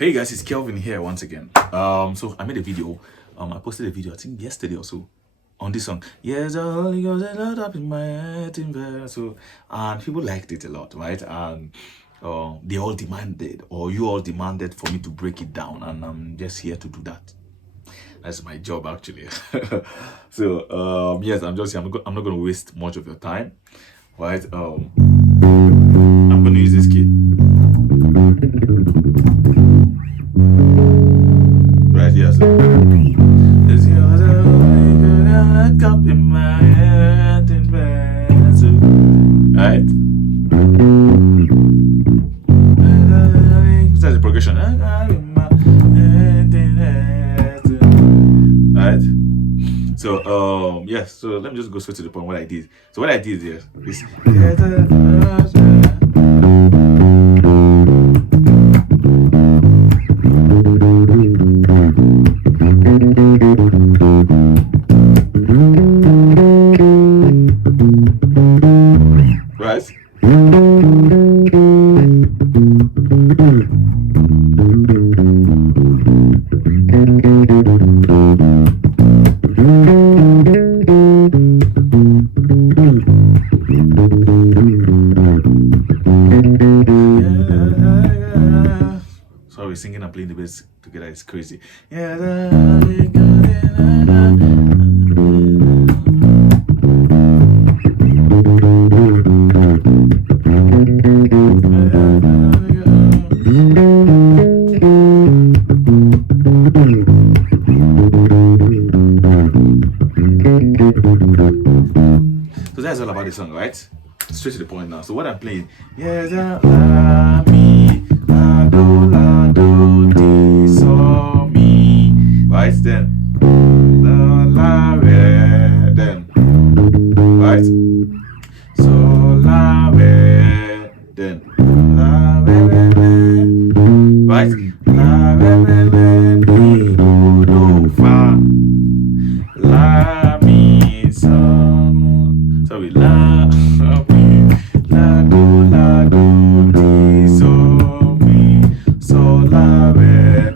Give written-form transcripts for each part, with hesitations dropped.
Hey guys, it's Kelvin here once again. So I made a video. I posted a video I think yesterday or so on this song. Yes, the Holy Ghost is locked up in my head in there. So and people liked it a lot, right? And they all demanded, or you all demanded for me to break it down, and I'm just here to do that. That's my job actually. So yes, I'm just here. I'm not going to waste much of your time, right? I'm going to use this key. Right here, so this yours up in my head in bed, so, right? That's the progression. Right? So yes, so let me just go straight to the point. What I did. So what I did here is right? Sorry, singing and playing the bass together is crazy. So that's all about the song, right? Straight to the point now. So what I'm playing, yes, la mi, la do di so mi, right? Then la re, then right? So la re, then la re, right? La re, mi do fa, la mi so. Sorry, la mi, la do di so mi, so la re,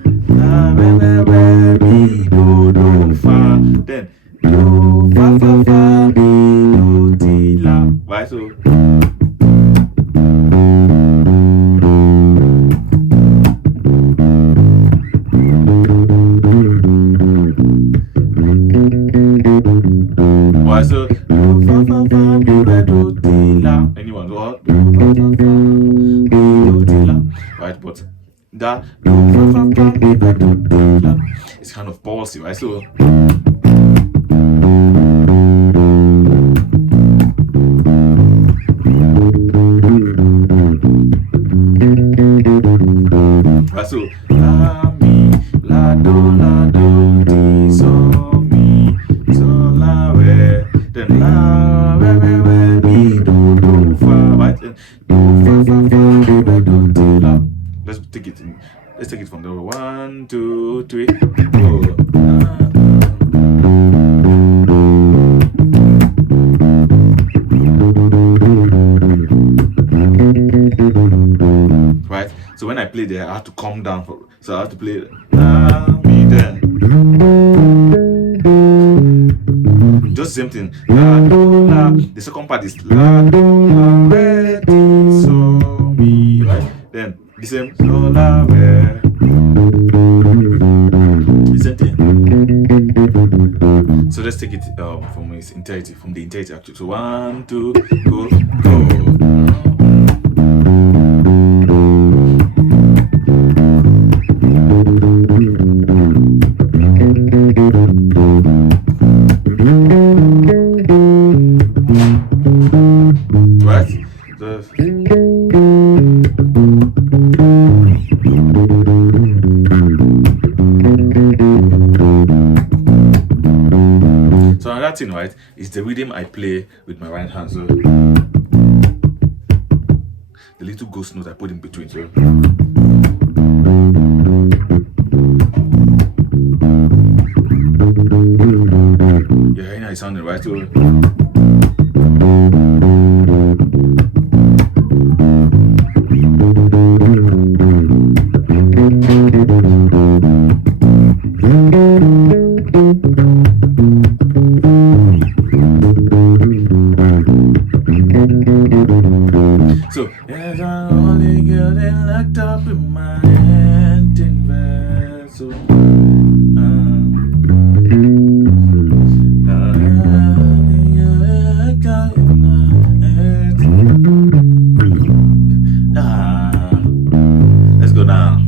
mi do fa, then do fa mi do di la, right? So right, so do fa mi do di la. Anyone go on? Do fa mi do di la, right? But that do fa mi do di la is kind of ballsy, right? So right, so la mi, la do di so mi, so la re, then la re mi do fa, right? Then do fa mi do di la. Let's take it from the 1, 2, 3, go. Right? So when I play there, I have to calm down. So I have to play la mi then. Just the same thing. La do la. The second part is la do la re di so mi. Right? Then the same so la re. The same thing. So let's take it from its entirety, from the entirety actually. So 1, 2, go, go. Right? So another thing, right, is the rhythm I play with my right hand. So the little ghost note I put in between. So you're hearing how it's sounding, right? So empty vessel. Let's go now.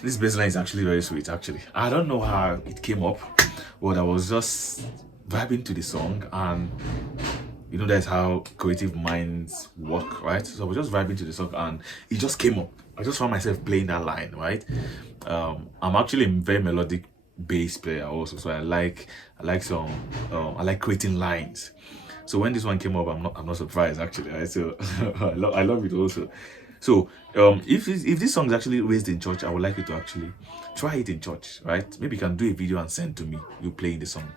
This bass line is actually very sweet. Actually, I don't know how it came up, but I was just vibing to the song, and you know that's how creative minds work, right? So I was just vibing to the song, and it just came up. I just found myself playing that line, right? I'm actually a very melodic bass player also, so I like some I like creating lines. So when this one came up, I'm not surprised actually, right? So I love it also. So if this song is actually raised in church, I would like you to actually try it in church, right? Maybe you can do a video and send to me you playing the song.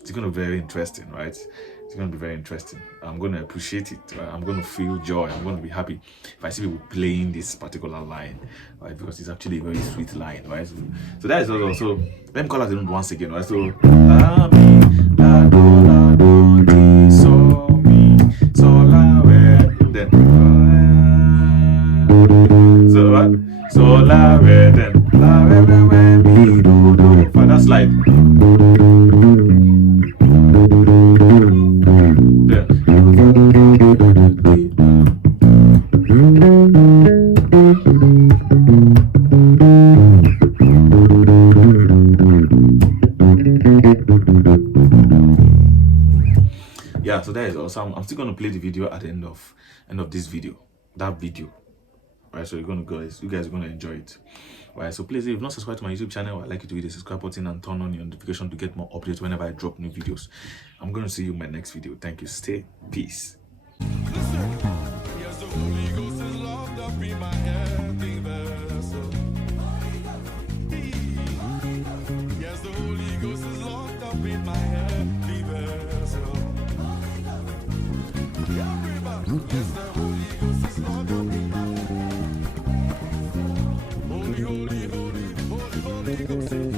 It's gonna be very interesting, right? It's gonna be very interesting. I'm gonna appreciate it, right? I'm gonna feel joy. I'm gonna be happy if I see people playing this particular line, right? Because it's actually a very sweet line, right? So that is also. Let me call out the note once again, right? So la mi la do ti so mi so la re then so what? So la re then la re mi do fa. That's like. Yeah, so that is awesome. I'm still gonna play the video at the end of this video. That video. Right, so you guys are gonna enjoy it. Right, so please, if you've not subscribed to my YouTube channel, I'd like you to hit the subscribe button and turn on your notification to get more updates whenever I drop new videos. I'm gonna see you in my next video. Thank you. Stay peace. Holy, holy, holy, holy, holy Ghost.